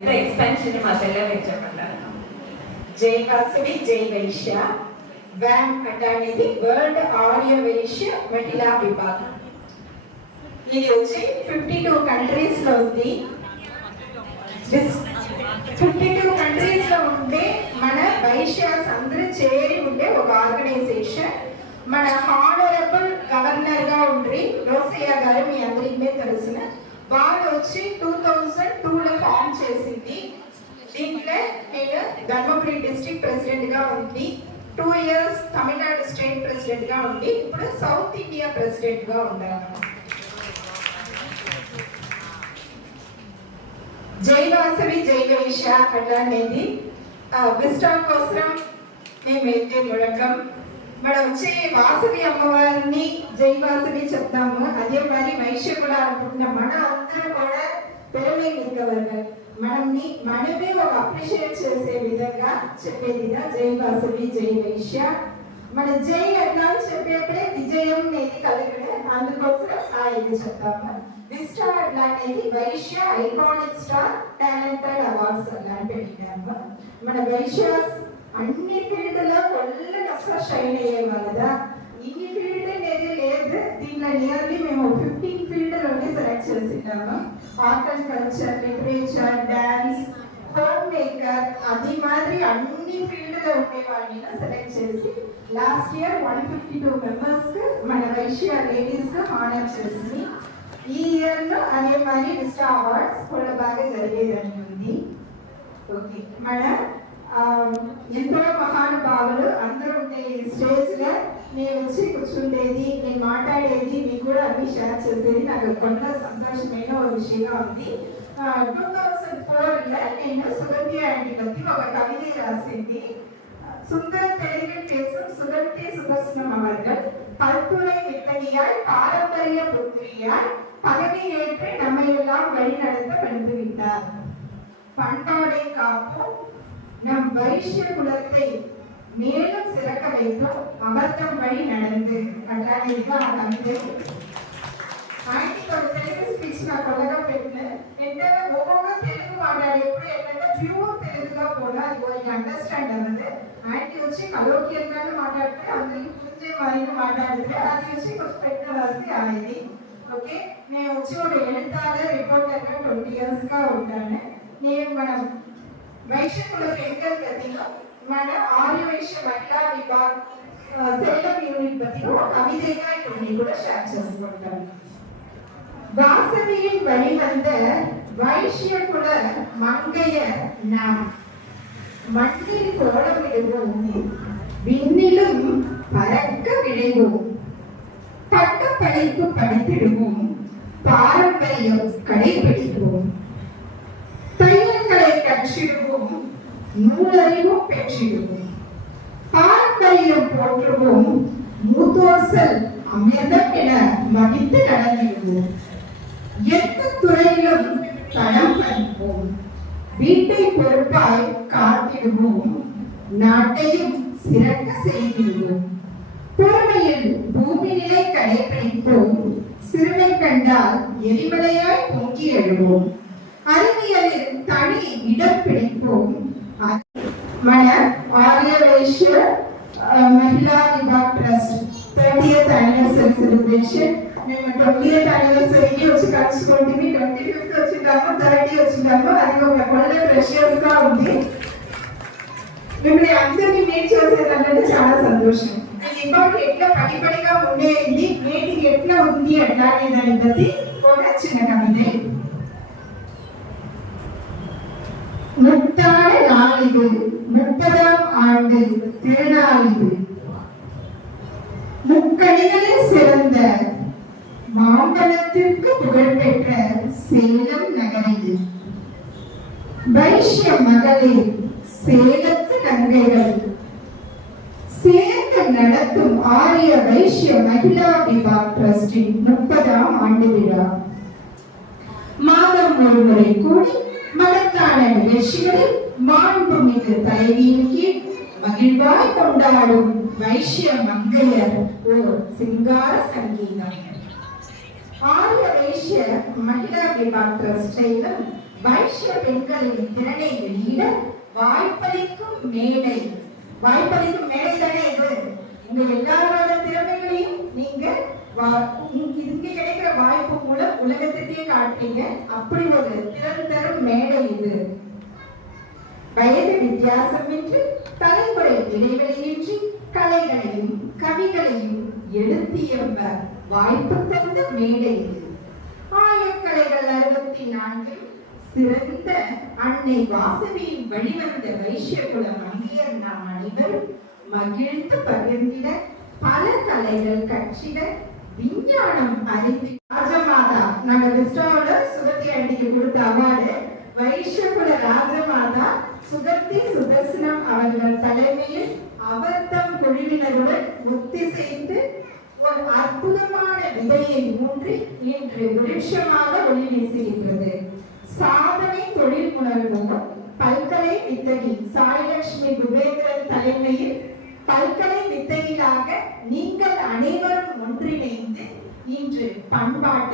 Expansion जय वासवी जय वैश्य van अटानेदी world आर्य वैश्य महिला विभाग ఇది వచ్చి 52 కంట్రీస్ లో ఉంది 52 కంట్రీస్ లో ఉండే మన వైశ్యాస్ అందరూ చేరి ఉండే ఒక ఆర్గనైజేషన్ మన హానరబుల్ గవర్నర్ గా ఉండ్రి రోసయ్య గారు మీ అందరికీ తెలుసున వాళ్ళు వచ్చి 2002 లో ఫామ్ చేసింది దీంట్లో నేను ధర్మపురి డిస్ట్రిక్ట్ ప్రెసిడెంట్ గా ఉంది 2 ఇయర్స్ తమిళనాడు స్టేట్ ప్రెసిడెంట్ గా ఉంది ఇప్పుడు సౌత్ ఇండియా ప్రెసిడెంట్ గా ఉన్నాను జై వాసవి జై వైశ్య అట్లాంటిది విస్టా కోసం మేమైతే ముழக்கம் మనం వచ్చి వాసవి అమ్మవారిని జై వాసవి చెప్తాము అదే మరి వైశ్య కూడా అనుకుంటున్నాం మన అందరూ కూడా పెరమే మిగవరు మనమే ఒక అప్రిషియేట్ చేసే విధంగా చెప్పేదిగా జై వాసవి జై వైశ్య మన జై అట్లా చెప్పేప్పుడే విజయం అనేది కలిగడే అందుకోసం ఇది చెప్తాము విస్టా అనేది Vaishya iconic star talented awards అలాంటివి మన వైశ్యాస్ అన్ని ఫీల్డ్లో కొల్లగా అసలు షైన్ అయ్యేవారు కదా ఈ ఫీల్డ్ అనేది లేదు దీనిలో నియర్లీ మేము 15 ఫీల్డ్లోనే సెలెక్ట్ చేసినాము art and culture literature dance home maker అది మాదిరి అన్ని ఫీల్డ్లో ఉండేవాడిని సెలెక్ట్ చేసి లాస్ట్ ఇయర్ 152 మెంబర్స్కి మన వైశ్య లేడీస్కి హానర్ చేసింది ఈ ఇయర్లో అదే మరి విస్టా అవార్డ్స్ కూడా బాగా జరిగేదని ఉంది ఓకే మన ఎంతో మహానుభావులు అందరూ ఉండే స్టేజ్లో నేను వచ్చి కూర్చుండేది నేను మాట్లాడేది మీకు కూడా అన్ని షేర్ చేసేది నాకు కొంత సంతోషమైన ఒక విషయంగా ఉంది 2004లో నేను సుగంధి ఆంటీ బట్టి ఒక కవిత రాసింది சுந்தர் தெலுங்கில் பேசும் சுகந்தி சுதர்சனம் அவர்கள் பல்துறை வித்தகியாய் பாரம்பரிய புத்திரியாய் பதவி ஏற்று நம்மையெல்லாம் வழிநடத்த வந்துவிட்டார் பண்பாடை காப்போம் நம் வைஷ்ய குலத்தை மேலும் சிறக்க வைத்தோம் அமர்த்தம் வழி நடந்து கட்டாணிதான் வந்து ஆண்டி ஒரு தெலுங்கு ஸ்பீச் நான் கொள்ளగా పెట్టిన అంటే ఒక్కొక్క తెలుగు మాట్లాడేప్పుడు ఏంటంటే ప్యూర్ తెలుగుగా కూడా అది కొంచెం అండర్స్టాండ్ అవ్వదు ఆంటీ వచ్చి కలోకియల్గానే మాట్లాడితే అందరికి పుంజే మారిగా మాట్లాడితే అది వచ్చి కొంచెం పెట్టిన రాసి ఆయింది ఓకే నేను వచ్చి ఒక எழுத்தாளர் రిపోర్టర్గా 20 ఇయర్స్గా ఉంటాను నేను మన వైశ్య కుల పెంగల్ గతిలో మన ఆర్య వైశ్య మహిళా విభాగ్ సేలం యూనిట్ గతిలో కవితగా కొన్ని కూడా షేర్ చేసుకుంటాను வாசவியின் வழிவந்த வைஷ்யகுல மங்கைய நாம் மண்ணில் கோலமிடுவோம் விண்ணிலும் பறக்க விளைவோம் பட்டப்படிப்பு படித்திடுவோம் பாரம்பரியம் கடைபிடிப்போம் தையல்களை கற்றிடுவோம் நூலறிவும் பெற்றிடுவோம் பாரம்பரியம் போற்றுவோம் மூத்தோசல் அமிர்தம் என மதித்து நடந்திடுவோம் எந்த துறையிலும் தடம் பதிப்போம் வீட்டை பொறுப்பாய் காத்திடுவோம் நாட்டையும் சிறக்க செய்திடுவோம் பொறுமையில் பூமி நிலை கடைபிடிப்போம் சிறுமை கண்டால் எரிமலையாய் பொங்கி எழுவோம் அறிவியலில் தனி இடம் பிடிப்போம் మన ఆర్య వైశ్య మహిళా vibhag trust 30th anniversary celebration మేము 20th anniversary కి వచ్చి కలుసుకుంటుంది 25th వచ్చిందాము 30 వచ్చిందాము అది ఒక కొల్ల ప్రెషియస్ గా ఉంది మిమ్మల్ని అందరినీ మీట్ చేసేదంటే చాలా సంతోషం విభాగ్ ఎట్లా పడిపడిగా ఉండేది నేటికి ఎట్లా ఉంది అట్లానే దాని బట్టి కూడా చిన్న కవిత முத்தான நாளிது 30ஆம் ஆண்டு திருநாளிது முக்கணிகளில் சிறந்த மாம்பழத்திற்கு புகழ்பெற்ற சேலம் நகரில் வைஷ்ய மகளிர் சேலத்து நங்கைகள் சேர்ந்து நடத்தும் ஆரிய வைஷ்ய மகிழா விபாக் ட்ரஸ்டின் 30ஆம் ஆண்டு விழா மாதம் ஒருமுறை கூடி மகத்தான நிகழ்ச்சிகளில் மாண்புமிகு தலைவியின் கீழ் மகிழ்வாய் கொண்டாடும் வைஷ்ய மங்கையர் ஒரு சிங்கார சங்கீதம் ஆரிய வைஷ்ய மகிழா விபாக் ட்ரஸ்டிலும் வைஷ்ய பெண்களின் திறனை வெளியிட வாய்ப்பளிக்கும் மேடை. வாய்ப்பளிக்கும் மேடை தானே இது. உங்க எல்லாரோட திறமைகளையும் நீங்க இங்க கிடைக்கிற வாய்ப்பு மூலம் உலகத்திற்கே காட்டுறீங்க. அப்படி ஒரு திறன் தரும் மேடை இது. வயது வித்தியாசமின்றி, தலைமுறை இடைவெளியின்றி கலைகளையும் கவிகளையும் எழுத்தியம்ப வாய்ப்பு தந்த மேடை இது. ஆயக்கலைகள் 64 சிறந்த அன்னை வாசவியின் வழிவந்த வைஷ்ய குல மங்கையர் நாம் அனைவரும் மகிழ்ந்து பகிர்ந்திட பல கலைகள் கற்றிட விஞ்ஞானம் அறிந்து ராஜமாதா. நாங்க விஸ்டாவோட சுகத்தி ஆண்டிக்கு கொடுத்த அவார்டு வைஷ்யகுல ராஜமாதா சுகத்தி சுதர்சனம் அவர்கள் தலைமையில் அவர்தம் குழுவினருடன் ஒத்திசைந்து ஒரு அற்புதமான விதையை ஊன்றி இன்று விருட்சமாக ஒளி வீசுகின்றது. சாதனை தொழில் முனைவோர் பல்கலை வித்தகி சாய்லட்சுமி குபேந்திரன் தலைமையில் பல்கலை வித்தகியாக நீங்கள் அனைவரும் ஒன்றிணைந்து இன்று பண்பாட்டை